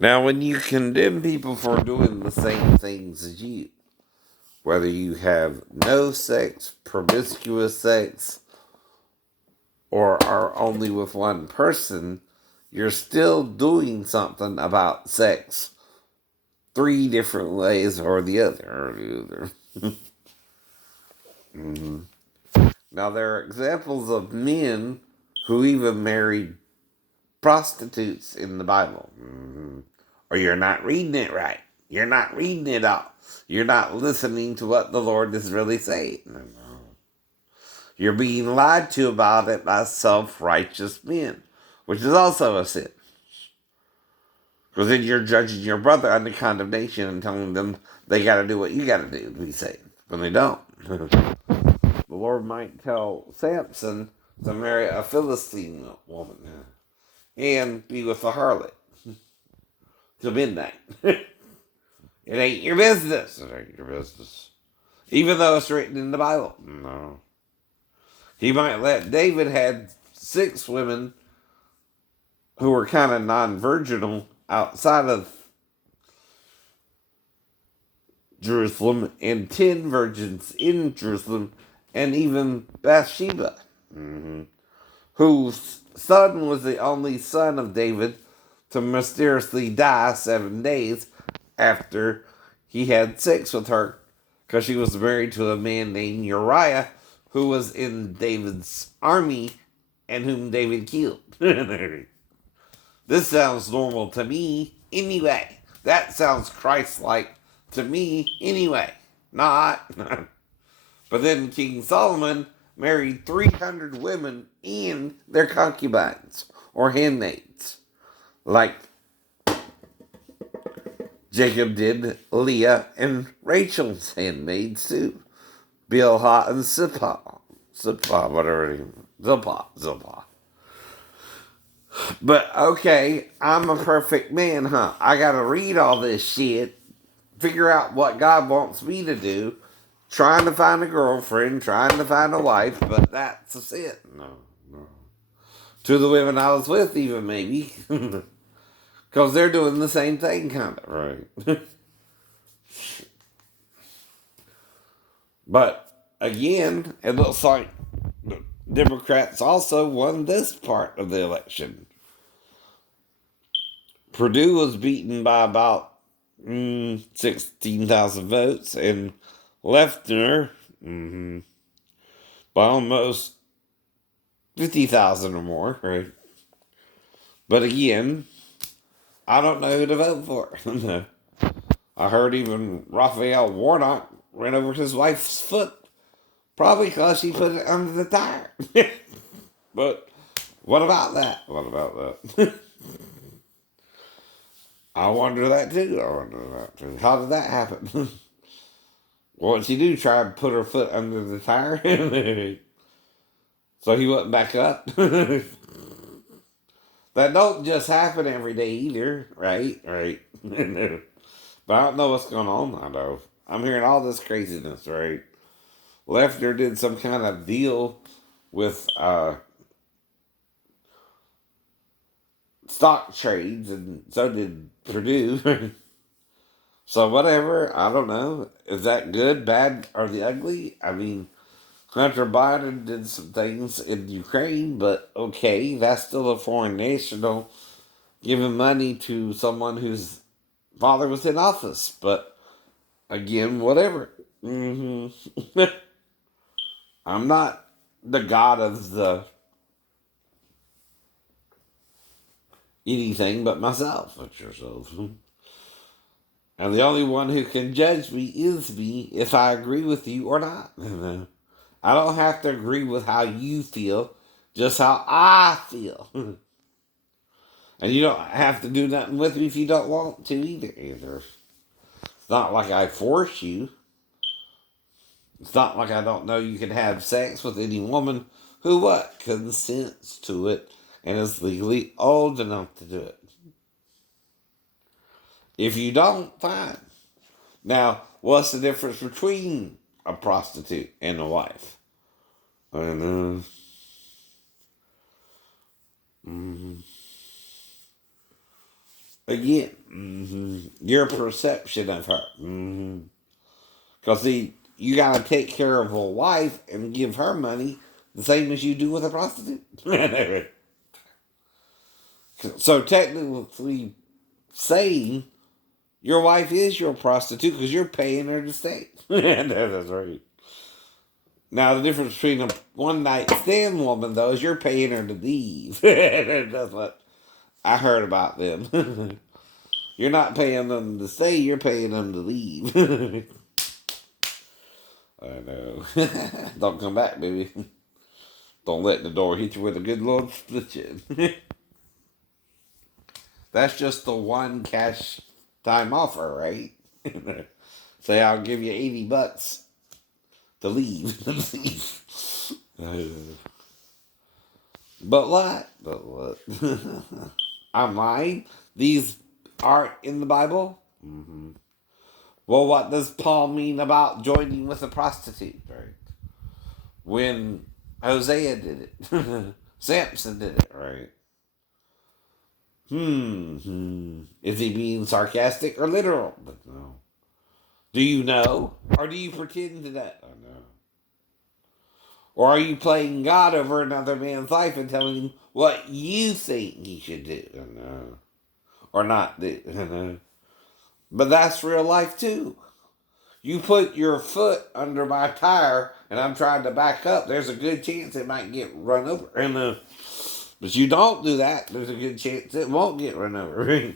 Now, when you condemn people for doing the same things as you, whether you have no sex, promiscuous sex, or are only with one person, you're still doing something about sex three different ways or the other. Mhm. Now, there are examples of men who even married prostitutes in the Bible. Or you're not reading it right. You're not reading it all. You're not listening to what the Lord is really saying. You're being lied to about it by self righteous men, which is also a sin. Because then you're judging your brother under condemnation and telling them they got to do what you got to do to be saved when they don't. The Lord might tell Samson to marry a Philistine woman and be with a harlot till midnight. It ain't your business. It ain't your business. Even though it's written in the Bible. No. He might let David had 6 women who were kind of non-virginal outside of Jerusalem and 10 virgins in Jerusalem, and even Bathsheba, whose son was the only son of David to mysteriously die 7 days after he had sex with her, because she was married to a man named Uriah, who was in David's army and whom David killed. This sounds normal to me anyway. That sounds Christ-like to me anyway. Not. But then King Solomon married 300 women and their concubines or handmaids. Like Jacob did Leah and Rachel's handmaids too. Bilhah and Zilpah. Zilpah, whatever it is. Zilpah. But okay, I'm a perfect man, huh? I gotta read all this shit, figure out what God wants me to do, trying to find a girlfriend, trying to find a wife, but that's a sin. No. To the women I was with, even maybe. Because they're doing the same thing, kind of. Right. But again, it looks like the Democrats also won this part of the election. Purdue was beaten by about 16,000 votes, and Lefner by almost 50,000 or more, right? But again, I don't know who to vote for. No. I heard even Raphael Warnock ran over his wife's foot, probably because she put it under the tire. But what about that? What about that? I wonder that too. How did that happen? What'd she do? Try to put her foot under the tire? So he went back up? That don't just happen every day either, right? Right. But I don't know what's going on now, though. I'm hearing all this craziness, right? Lefner did some kind of deal with stock trades, and so did Purdue. So whatever, I don't know. Is that good, bad, or the ugly? I mean, Hunter Biden did some things in Ukraine, but okay, that's still a foreign national giving money to someone whose father was in office. But again, whatever. I'm not the god of the anything but myself, but yourself. And the only one who can judge me is me if I agree with you or not. I don't have to agree with how you feel, just how I feel. And you don't have to do nothing with me if you don't want to either. It's not like I force you. It's not like I don't know you can have sex with any woman who what? Consents to it and is legally old enough to do it. If you don't, fine. Now, what's the difference between a prostitute and a wife? I don't know. Again, your perception of her. Because, see, you got to take care of a wife and give her money the same as you do with a prostitute. So, technically saying, your wife is your prostitute because you're paying her to stay. That's right. Now, the difference between a one night stand woman, though, is you're paying her to leave. That's what I heard about them. You're not paying them to stay, you're paying them to leave. I know. Don't come back, baby. Don't let the door hit you with a good Lord split you. That's just the one cash time offer, right? Say, I'll give you $80 to leave. But what? But what? I'm lying. These aren't in the Bible. Well, what does Paul mean about joining with a prostitute? Right. When Hosea did it, Samson did it. Right. Is he being sarcastic or literal? But no. Do you know, or do you pretend to know? Oh, no. Or are you playing God over another man's life and telling him what you think he should do? Oh, no. Or not do? Oh, no. But that's real life too. You put your foot under my tire and I'm trying to back up, there's a good chance it might get run over. But you don't do that, there's a good chance it won't get run over.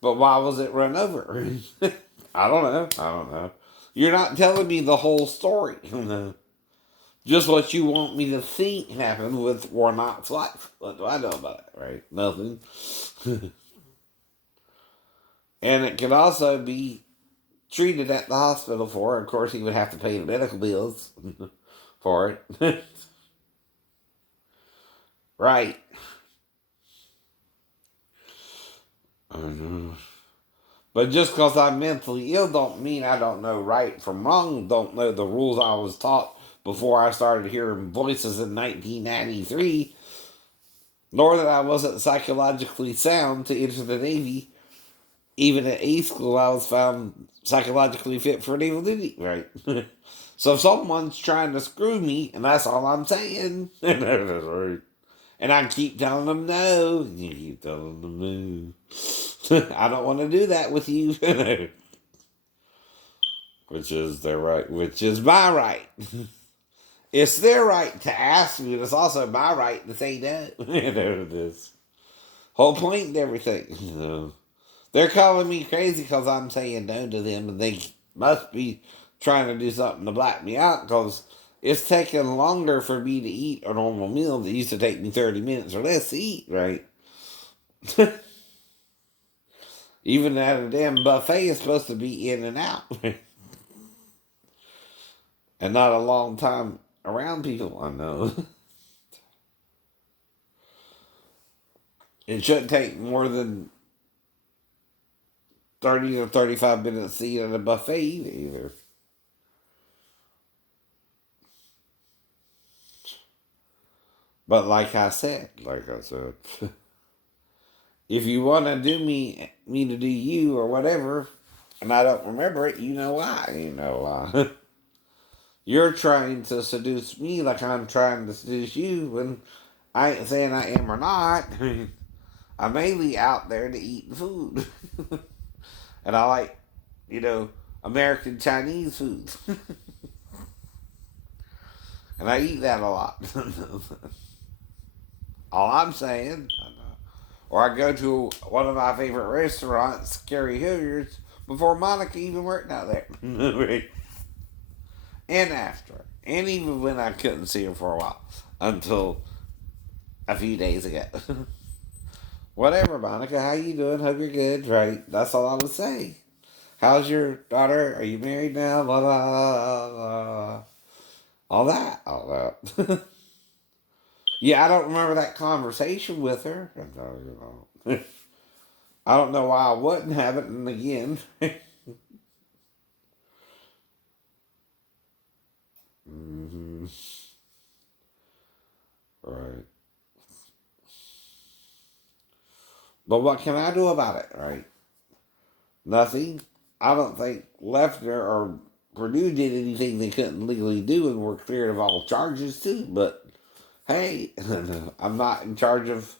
But why was it run over? I don't know. I don't know. You're not telling me the whole story. Just what you want me to think happened with Warnock's life. What do I know about it, right? Nothing. And it could also be treated at the hospital for. Of course, he would have to pay the medical bills for it. Right. I know. But just because I'm mentally ill don't mean I don't know right from wrong, don't know the rules I was taught before I started hearing voices in 1993, nor that I wasn't psychologically sound to enter the Navy. Even at A school, I was found psychologically fit for naval duty, right? So if someone's trying to screw me, and that's all I'm saying, that's right. And I keep telling them no, you keep telling them no. I don't want to do that with you. Which is their right, which is my right. It's their right to ask me, but it's also my right to say no. There it is. Whole point and everything. They're calling me crazy because I'm saying no to them, and they must be trying to do something to black me out because it's taking longer for me to eat a normal meal that used to take me 30 minutes or less to eat, right? Even at a damn buffet is supposed to be in and out. And not a long time around people, I know. It shouldn't take more than 30 to 35 minutes to eat at a buffet either. But like I said, if you want to do me to do you or whatever, and I don't remember it, you know why. You know why. You're trying to seduce me like I'm trying to seduce you when I ain't saying I am or not. I'm mainly out there to eat food. And I like, you know, American Chinese food. And I eat that a lot. All I'm saying. Or I go to one of my favorite restaurants, Carrie Hilliard's, before Monica even worked out there. And after. And even when I couldn't see her for a while. Until a few days ago. Whatever, Monica, how you doing? Hope you're good, right? That's all I would say. How's your daughter? Are you married now? Blah, blah, blah, blah. All that. All that. Yeah, I don't remember that conversation with her. I don't know why I wouldn't have it, and again. Hmm. Right. But what can I do about it, right? Nothing. I don't think Leffner or Purdue did anything they couldn't legally do and were cleared of all charges, too. But hey, I'm not in charge of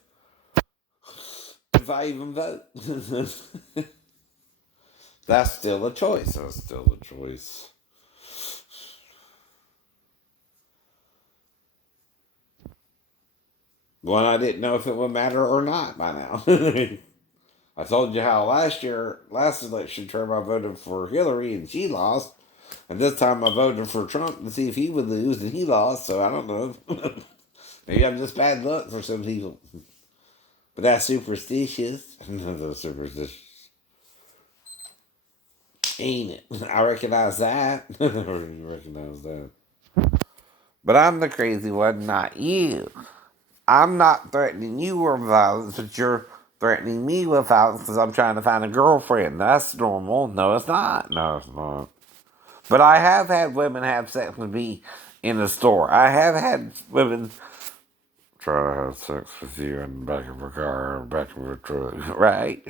if I even vote. That's still a choice. That's still a choice. One I didn't know if it would matter or not by now. I told you how last election term, I voted for Hillary and she lost. And this time I voted for Trump to see if he would lose and he lost, so I don't know. Maybe I'm just bad luck for some people. But that's superstitious. That's superstitious. Ain't it? I recognize that. I recognize that. But I'm the crazy one, not you. I'm not threatening you with violence, but you're threatening me with violence because I'm trying to find a girlfriend. That's normal. No, it's not. No, it's not. But I have had women have sex with me in the store. I have had women try to have sex with you in the back of a car or back of a truck. Right?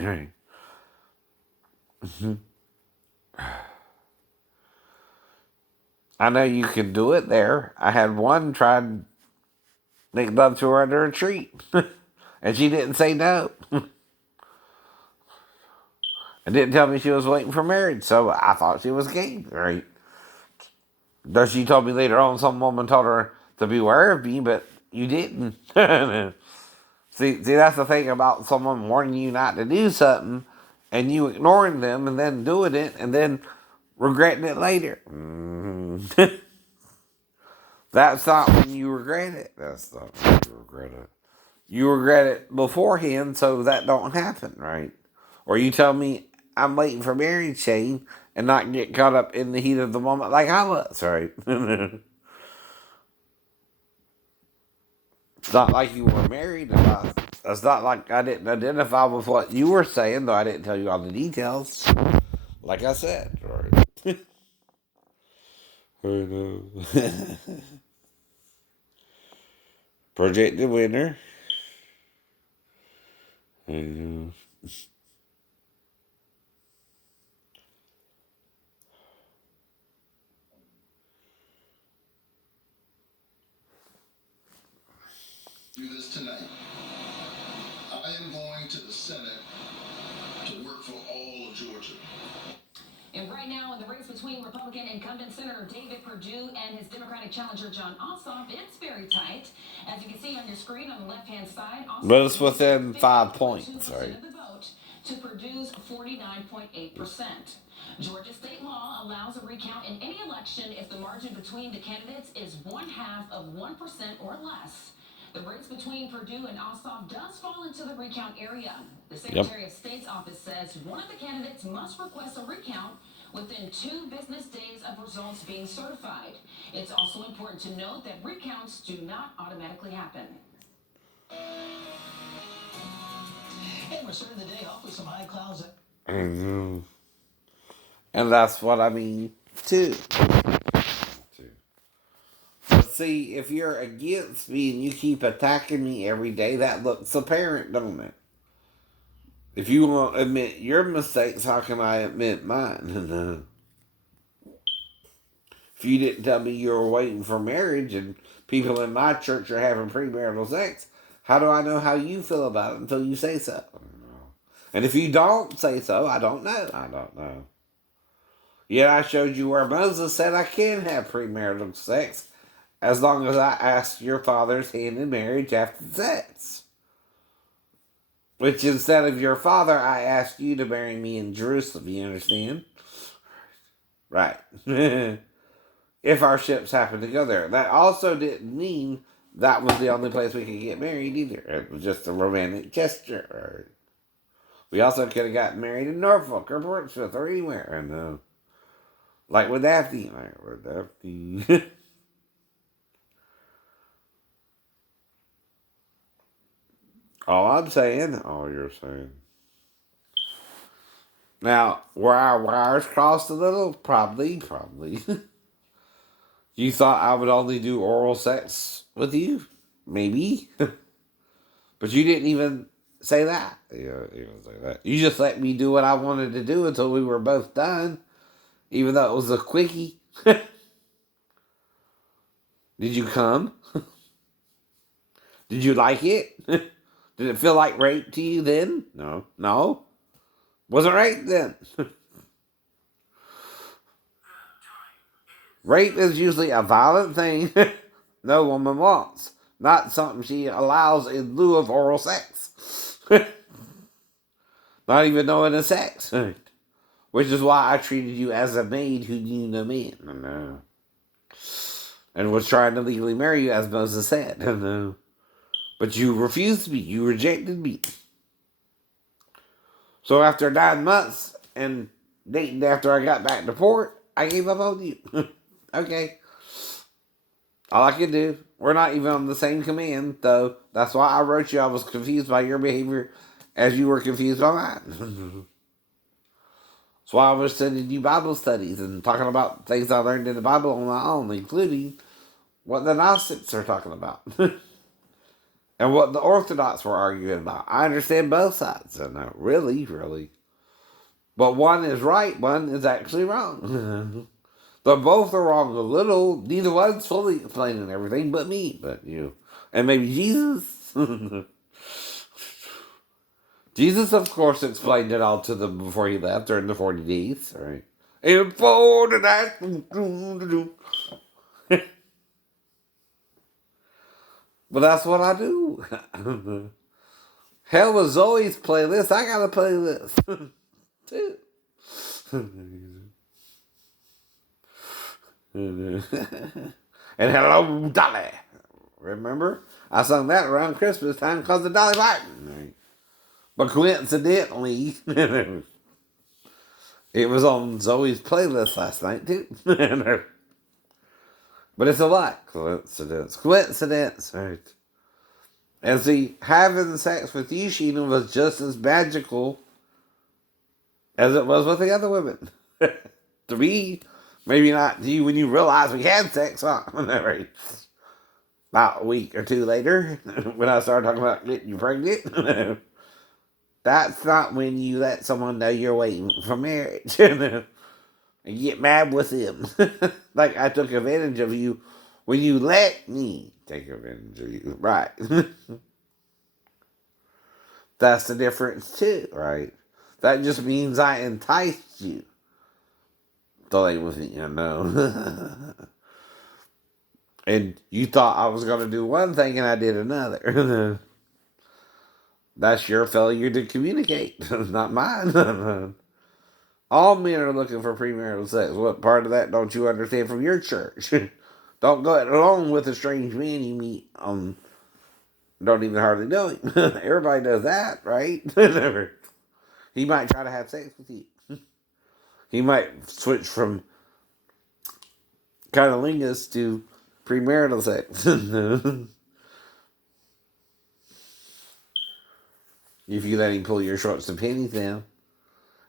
I know you can do it there. I had one try and make love to her under a tree. And she didn't say no. And didn't tell me she was waiting for marriage. So I thought she was gay. Right? Though she told me later on some woman told her to beware of me, but you didn't. See, that's the thing about someone warning you not to do something and you ignoring them and then doing it and then regretting it later. That's not when you regret it. That's not when you regret it. You regret it beforehand so that don't happen, right? Or you tell me I'm waiting for marriage, Shane, and not get caught up in the heat of the moment like I was, right? It's not like you were married. It's not like I didn't identify with what you were saying, though I didn't tell you all the details. Like I said, right? I know. Projected winner. I know. Do this tonight. I am going to the Senate to work for all of Georgia. And right now, in the race between Republican incumbent Senator David Perdue and his Democratic challenger Jon Ossoff, it's very tight. As you can see on your screen on the left-hand side, But it's within 5 points, right? of the vote to Perdue's 49.8%. Georgia state law allows a recount in any election if the margin between the candidates is 0.5% or less. The race between Perdue and Ossoff does fall into the recount area. The Secretary of State's office says one of the candidates must request a recount within 2 business days of results being certified. It's also important to note that recounts do not automatically happen. And we're starting the day off with some high clouds. And that's what I mean, too. But see, if you're against me and you keep attacking me every day, that looks apparent, don't it? If you won't admit your mistakes, how can I admit mine? If you didn't tell me you were waiting for marriage and people in my church are having premarital sex, how do I know how you feel about it until you say so? And if you don't say so, I don't know. I don't know. Yet I showed you where Moses said I can have premarital sex as long as I ask your father's hand in marriage after sex. Which instead of your father, I asked you to marry me in Jerusalem, you understand? Right. If our ships happen to go there. That also didn't mean that was the only place we could get married either. It was just a romantic gesture. We also could have gotten married in Norfolk or Portsmouth or anywhere. And like with Daphne. Like with Daphne. All you're saying. Now, were our wires crossed a little? Probably. You thought I would only do oral sex with you? Maybe. But you didn't even say that. You don't say that. You just let me do what I wanted to do until we were both done, even though it was a quickie. Did you come? Did you like it? Did it feel like rape to you then? No. No? Wasn't rape then. Rape is usually a violent thing no woman wants, not something she allows in lieu of oral sex. Not even knowing the sex. Which is why I treated you as a maid who knew no man. No. And was trying to legally marry you, as Moses said. No. But you refused me. You rejected me. So after 9 months and dating after I got back to port, I gave up on you. Okay. All I can do. We're not even on the same command, though. That's why I wrote you. I was confused by your behavior as you were confused by mine. That's why I was sending you Bible studies and talking about things I learned in the Bible on my own, including what the Gnostics are talking about. And what the Orthodox were arguing about. I understand both sides. So no, really. But one is right, one is actually wrong. But both are wrong a little. Neither one's fully explaining everything but me. But you. And maybe Jesus. Jesus, of course, explained it all to them before he left during the 40 days. Right? And 40 days. But that's what I do. Hell was Zoe's playlist. I got a playlist. Too. And Hello, Dolly. Remember? I sung that around Christmas time because of Dolly Parton. But coincidentally, it was on Zoe's playlist last night, too. But it's a lot. Coincidence. Right? And see, having sex with you, Sheena, was just as magical as it was with the other women. To me, maybe not to you when you realize we had sex, huh? Right. About a week or two later, when I started talking about getting you pregnant, that's not when you let someone know you're waiting for marriage and get mad with them. Like I took advantage of you when you let me take advantage of you. Right. That's the difference too, right? That just means I enticed you to lay with me, you know. And you thought I was going to do one thing and I did another. That's your failure to communicate, not mine. All men are looking for premarital sex. What part of that don't you understand from your church? Don't go along with a strange man you meet don't even hardly know him. Everybody does that, right? He might try to have sex with you. He might switch from cunnilingus to premarital sex. If you let him pull your shorts and panties down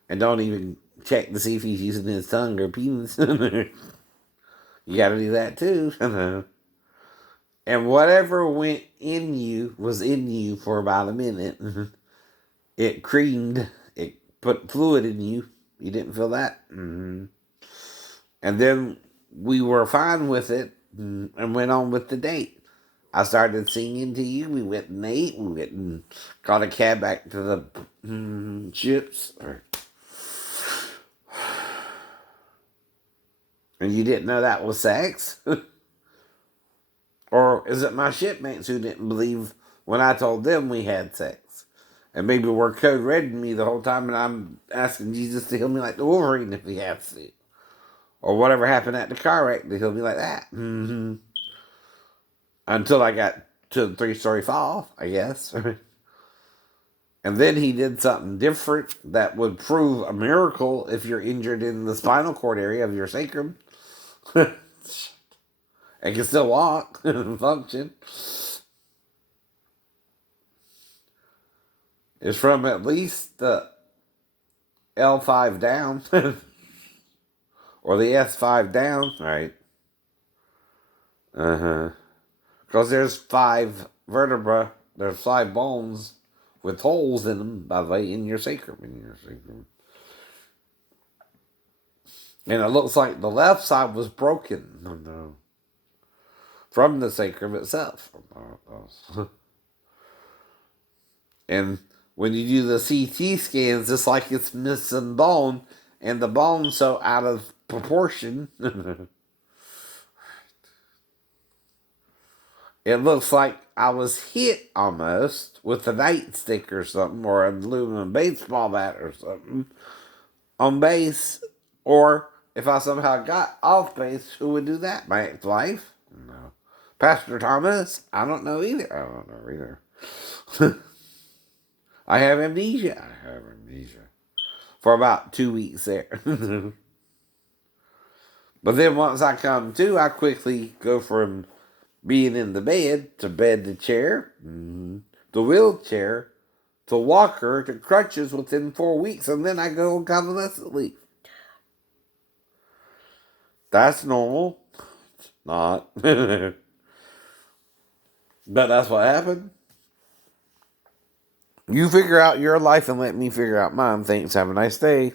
and don't even check to see if he's using his tongue or penis. You gotta do that too. And whatever went in you was in you for about a minute. It creamed. It put fluid in you. You didn't feel that? Mm-hmm. And then we were fine with it and went on with the date. I started singing to you. We went and ate. We went and got a cab back to the ships. And you didn't know that was sex? Or is it my shipmates who didn't believe when I told them we had sex? And maybe we're code redding me the whole time and I'm asking Jesus to heal me like the Wolverine if he has to. Or whatever happened at the car wreck to heal me like that. Mm-hmm. Until I got to the 3-story fall, I guess. And then he did something different that would prove a miracle if you're injured in the spinal cord area of your sacrum. And can still walk and function. It's from at least the L5 down. Or the S5 down, right? Because there's 5 vertebrae, there's 5 bones with holes in them, by the way, in your sacrum. And it looks like the left side was broken from the sacrum itself. And when you do the CT scans, it's like it's missing bone, and the bone's so out of proportion. It looks like I was hit almost with a nightstick or something, or an aluminum baseball bat or something on base. Or if I somehow got off base, who would do that? My ex-wife? No. Pastor Thomas? I don't know either. I don't know either. I have amnesia. For about 2 weeks there. But then once I come to, I quickly go from being in the bed to chair, to wheelchair, to walker, to crutches within 4 weeks, and then I go on convalescent leave. That's normal. It's not. But that's what happened. You figure out your life and let me figure out mine. Thanks. Have a nice day.